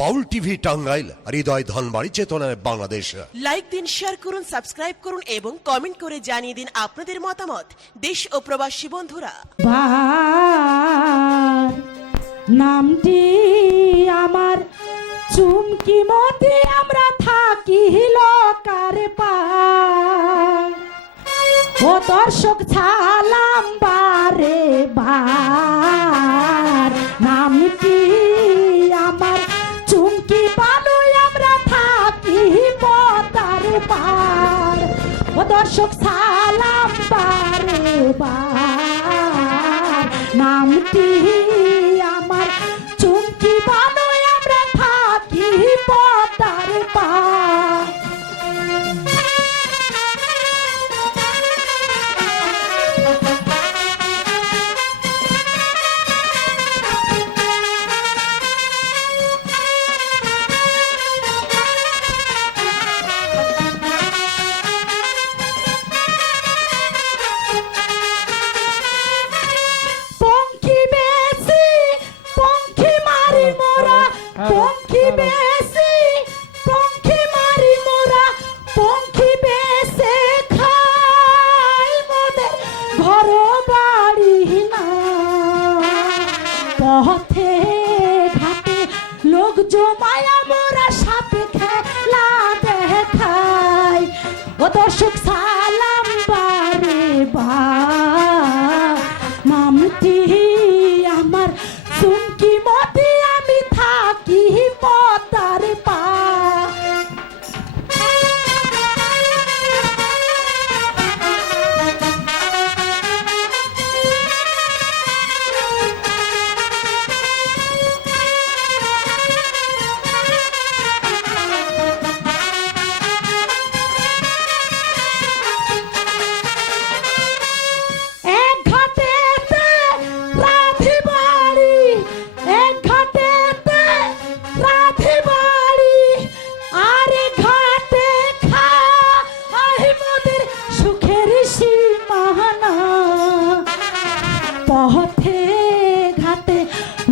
বাউল TV Tangail হৃদয় ধনবাড়ি চেতনায় Bangladesh. Like দিন share করুন সাবস্ক্রাইব করুন এবং কমেন্ট করে জানিয়ে দিন আপনাদের মতামত। দেশ ও প্রবাসী বন্ধুরা। নামটি আমার। চুমকি মতে আমরা থাকি লোকার পার ও দর্শক ছালাম বারে বার। নামটি পার ও দর্শক সালাম বারে নামটি পঙ্খি বেশি পঙ্খি মারি মোরা পঙ্খি বেশে খাই মোদের ঘর বাড়ি না। পথে ঘাটে লোক জমায়া মোরা সাপে খেলা দেখাই ও দর্শক সালাম বারে বা। নামটি আমার চুমকি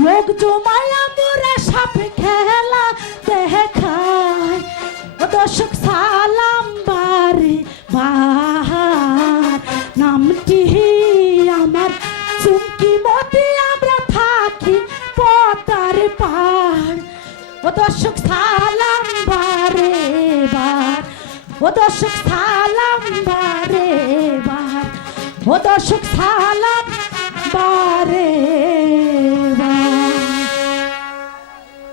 লোক জমায়া মোরা সাপে খেলা দেখায়। দর্শক, সালাম বারে বার নামটি আমার চুমকি মতে আমরা থাকি পতার পার ও দর্শক, সালাম বারে বার ও দর্শক, সালাম বারে বার ও দর্শক, সালাম